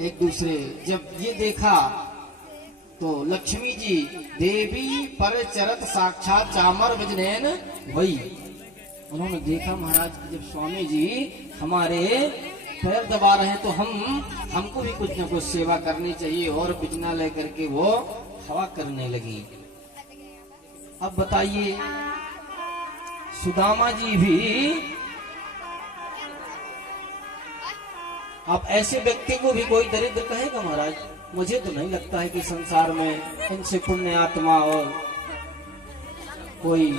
एक दूसरे जब ये देखा तो लक्ष्मी जी देवी पर चरत साक्षात चामर विजनैन वही, उन्होंने देखा महाराज कि जब स्वामी जी हमारे पैर दबा रहे हैं तो हमको भी कुछ न कुछ सेवा करनी चाहिए, और बिजना लेकर के वो हवा करने लगी। अब बताइए सुदामा जी भी, आप ऐसे व्यक्ति को भी कोई दरिद्र कहेगा महाराज? मुझे तो नहीं लगता है कि संसार में इनसे पुण्य आत्मा और कोई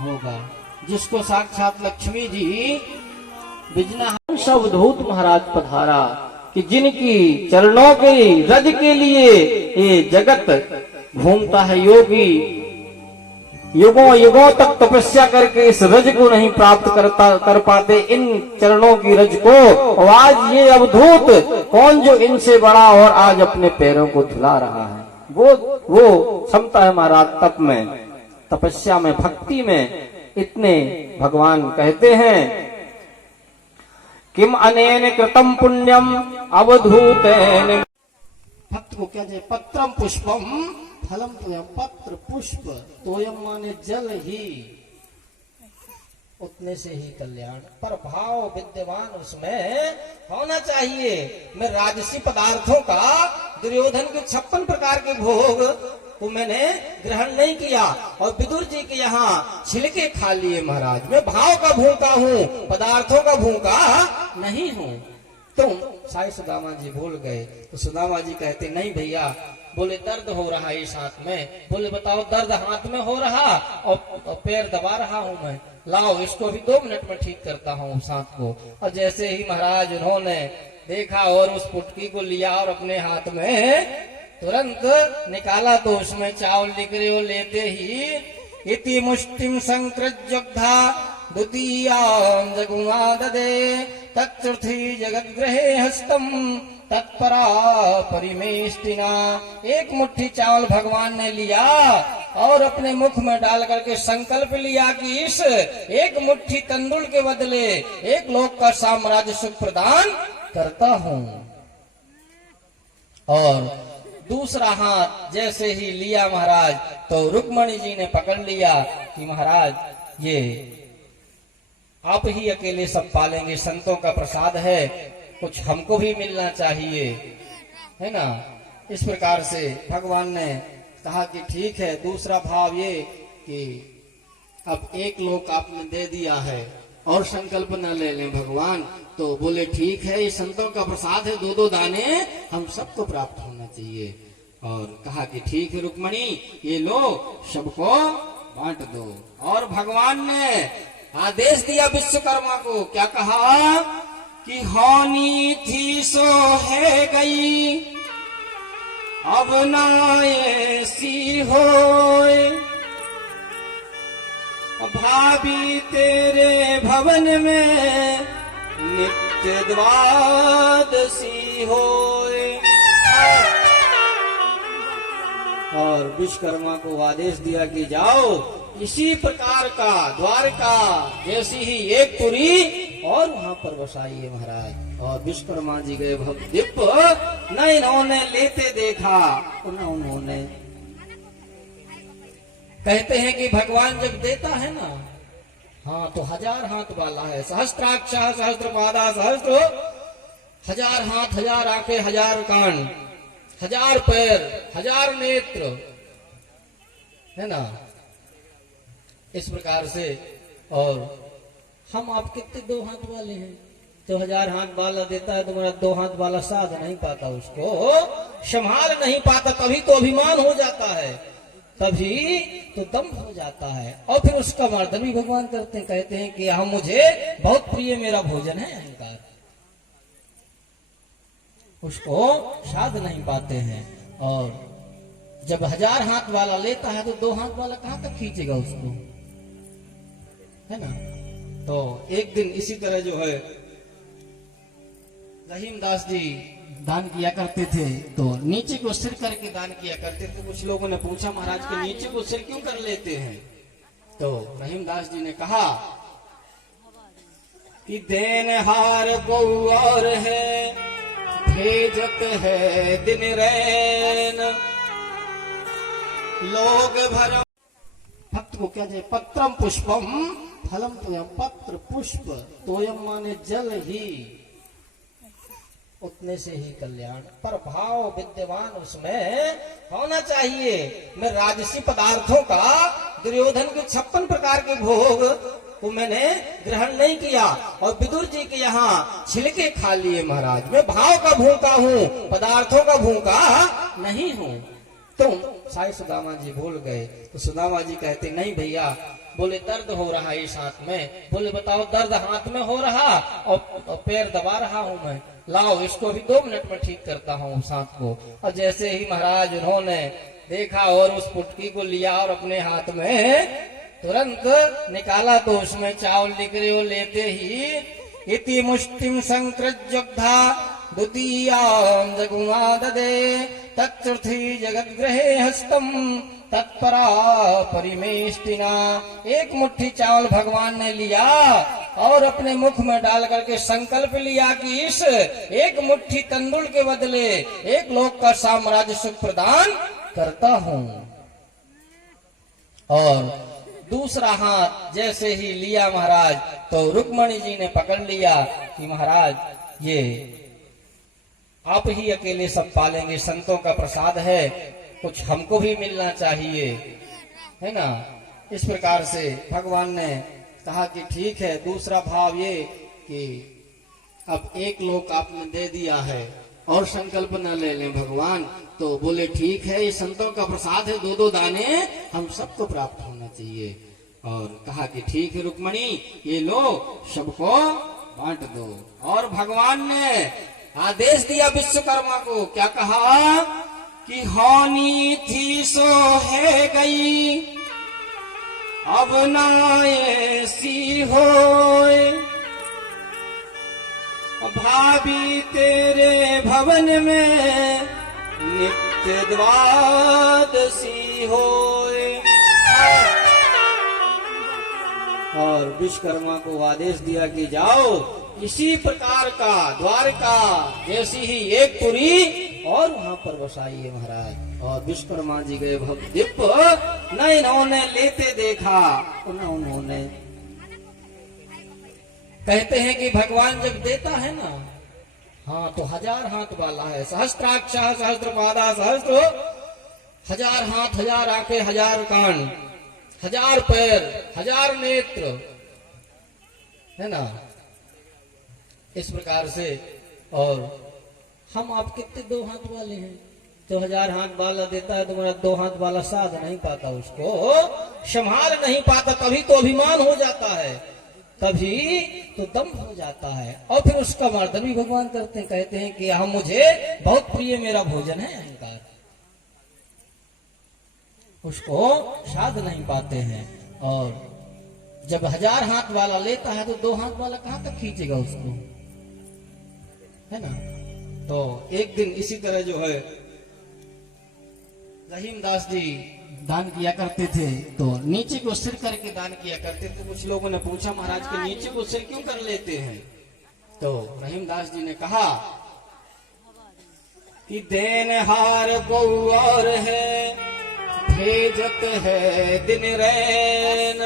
होगा जिसको साक्षात लक्ष्मी जी बिजना अवधूत महाराज पधारा कि जिनकी चरणों के रज के लिए ये जगत घूमता है। योगी युगों युगों तक तपस्या करके इस रज को नहीं प्राप्त कर पाते, इन चरणों की रज को। और आज ये अवधूत कौन जो इनसे बड़ा और आज अपने पैरों को धुला रहा है, वो क्षमता है महाराज तप में, तपस्या में, भक्ति में। इतने भगवान कहते हैं किम अनेन कृतम पुण्यम अवधूतेन। भक्त को क्या चाहिए? पत्रम पुष्पम फलम तोयम। पत्र पुष्प तोयम माने जल ही, उतने से ही कल्याण। पर भाव विद्यमान उसमें होना चाहिए। मैं राजसी पदार्थों का, दुर्योधन के 56 प्रकार के भोग को मैंने ग्रहण नहीं किया, और विदुर जी के यहाँ छिलके खा लिए महाराज। मैं भाव का भूखा हूँ, पदार्थों का भूखा नहीं हूँ। तुम साई सुदामा जी भूल गए। तो सुदामा जी कहते नहीं भैया, बोले दर्द हो रहा है इस हाथ में। बोले बताओ, दर्द हाथ में हो रहा और पैर दबा रहा हूं मैं, लाओ इसको भी 2 मिनट में ठीक करता हूँ उस हाथ को। और जैसे ही महाराज उन्होंने देखा और उस पुटकी को लिया और अपने हाथ में तुरंत निकाला, तो उसमें चावल निकले। वो लेते ही इति मुष्टिम संकृज्जग्धा द्वितीया जगुमा ददे तत्चतुर्थी जगद्ग्रहे हस्तम तत्परा परिमेष्टिना। एक मुट्ठी चावल भगवान ने लिया और अपने मुख में डाल करके संकल्प लिया कि इस एक मुट्ठी तंदुल के बदले एक लोक का साम्राज्य सुख प्रदान करता हूँ। और दूसरा हाथ जैसे ही लिया महाराज, तो रुक्मणी जी ने पकड़ लिया कि महाराज ये आप ही अकेले सब पालेंगे, संतों का प्रसाद है, कुछ हमको भी मिलना चाहिए, है ना। इस प्रकार से भगवान ने कहा कि ठीक है। दूसरा भाव ये कि अब एक लोक आपने दे दिया है और संकल्प न ले लें भगवान। तो बोले ठीक है, ये संतों का प्रसाद है, 2-2 दाने हम सबको प्राप्त होना चाहिए। और कहा कि ठीक है रुक्मणी, ये लो सबको बांट दो। और भगवान ने आदेश दिया विश्वकर्मा को, क्या कहा कि होनी थी सो है गई, अब ना ऐसी होए। भाभी तेरे भवन में नित्य द्वादशी होए। और विश्वकर्मा को आदेश दिया कि जाओ इसी प्रकार का द्वारका जैसी ही एक पुरी और वहां पर बसाइए महाराज। और विश्वकर्मा जी गए भवदीप, न इन्होंने लेते देखा न उन्होंने। कहते हैं कि भगवान जब देता है ना, हाँ तो 1000 हाथ वाला है। सहस्त्राक्ष सहस्त्रपादा सहस्त्र, 1000 हाथ, 1000 आंखें, 1000 कान, 1000 पैर, 1000 नेत्र, है ना। इस प्रकार से। और हम आप कितने 2 हाथ वाले हैं? तो 1000 हाथ वाला देता है, तुम्हारा 2 हाथ वाला साध नहीं पाता, उसको संभाल नहीं पाता, तभी तो अभिमान हो जाता है, तभी तो दम हो जाता है। और फिर उसका मर्दन भी भगवान करते हैं, कहते हैं कि हम मुझे बहुत प्रिय मेरा भोजन है, अहंकार, उसको साध नहीं पाते हैं। और जब 1000 हाथ वाला लेता है तो 2 हाथ वाला कहां तक खींचेगा उसको, है ना। तो एक दिन इसी तरह जो है रहीमदास जी दान किया करते थे, तो नीचे को सिर करके दान किया करते थे। कुछ लोगों ने पूछा महाराज के नीचे को सिर क्यों कर लेते हैं? तो रहीमदास जी ने कहा कि देनहार को और है भेजत है दिन रैन, लोग भर भक्त को क्या चाहिए? पत्रम पुष्पम फलम तोयम। पत्र पुष्प तोयम माने जल ही, उतने से ही कल्याण। पर भाव विद्यमान उसमें होना चाहिए। मैं राजसी पदार्थों का दुर्योधन के 56 प्रकार के भोग को मैंने ग्रहण नहीं किया और विदुर जी के यहाँ छिलके खा लिए महाराज। मैं भाव का भूखा हूँ, पदार्थों का भूखा नहीं हूँ। तुम साई सुदामा जी भूल गए तो सुदामा जी कहते नहीं भैया, बोले दर्द हो रहा है इस हाथ में। बोले बताओ, दर्द हाथ में हो रहा और पैर दबा रहा हूं मैं, लाओ इसको भी 2 मिनट में ठीक करता हूँ उस हाथ को। और जैसे ही महाराज उन्होंने देखा और उस पुटकी को लिया और अपने हाथ में तुरंत निकाला तो उसमें चावल निकले। वो लेते ही इति मुष्टिम संकृज्योग्धा द्वितीयां जगुमा ददे तत्चतुर्थी जगद्ग्रहे हस्तम तत्परा परिमेष्टिना। एक मुट्ठी चावल भगवान ने लिया और अपने मुख में डाल करके संकल्प लिया कि इस एक मुट्ठी तंदुल के बदले 1 लोक का साम्राज्य सुख प्रदान करता हूँ। और दूसरा हाथ जैसे ही लिया महाराज तो रुक्मणी जी ने पकड़ लिया कि महाराज ये आप ही अकेले सब पालेंगे, संतों का प्रसाद है, कुछ हमको भी मिलना चाहिए, है ना। इस प्रकार से भगवान ने कहा कि ठीक है। दूसरा भाव ये कि अब 1 लोक आपने दे दिया है और संकल्प न ले लें भगवान। तो बोले ठीक है, ये संतों का प्रसाद है, 2-2 दाने हम सबको प्राप्त होना चाहिए। और कहा कि ठीक है रुक्मणी, ये लो सबको बांट दो। और भगवान ने आदेश दिया विश्वकर्मा को, क्या कहा कि होनी थी सो है गई, अब ना ऐसी होए, भाभी तेरे भवन में नित्य द्वादशी होए। और विश्वकर्मा को आदेश दिया कि जाओ इसी प्रकार का द्वारका जैसी ही एक पुरी और वहां पर बसाइए महाराज। और विश्वकर्मा जी गए भवदीप, न इन्होंने लेते देखा न उन्होंने। कहते हैं कि भगवान जब देता है ना, हाँ तो 1000 हाथ वाला है। सहस्त्राक्ष सहस्त्रपादा सहस्त्र, 1000 हाथ, 1000 आंखें, 1000 कान, 1000 पैर, 1000 नेत्र, है ना। इस प्रकार से। और हम आप कितने 2 हाथ वाले हैं? तो 1000 हाथ वाला देता है तो मेरा 2 हाथ वाला साध नहीं पाता, उसको संभाल नहीं पाता, तभी तो अभिमान हो जाता है, तभी तो दम हो जाता है। और फिर उसका मर्दन भी भगवान करते हैं, कहते हैं कि हम मुझे बहुत प्रिय मेरा भोजन है, अहंकार, उसको साध नहीं पाते हैं। और जब 1000 हाथ वाला लेता है तो 2 हाथ वाला कहां तक खींचेगा उसको, है ना। तो एक दिन इसी तरह जो है रहीमदास जी दान किया करते थे, तो नीचे को सिर करके दान किया करते थे। कुछ लोगों ने पूछा महाराज के नीचे को सिर क्यों कर लेते हैं? तो रहीमदास जी ने कहा कि देनहार को और है, भेजत है दिन रैन,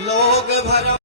लोग भर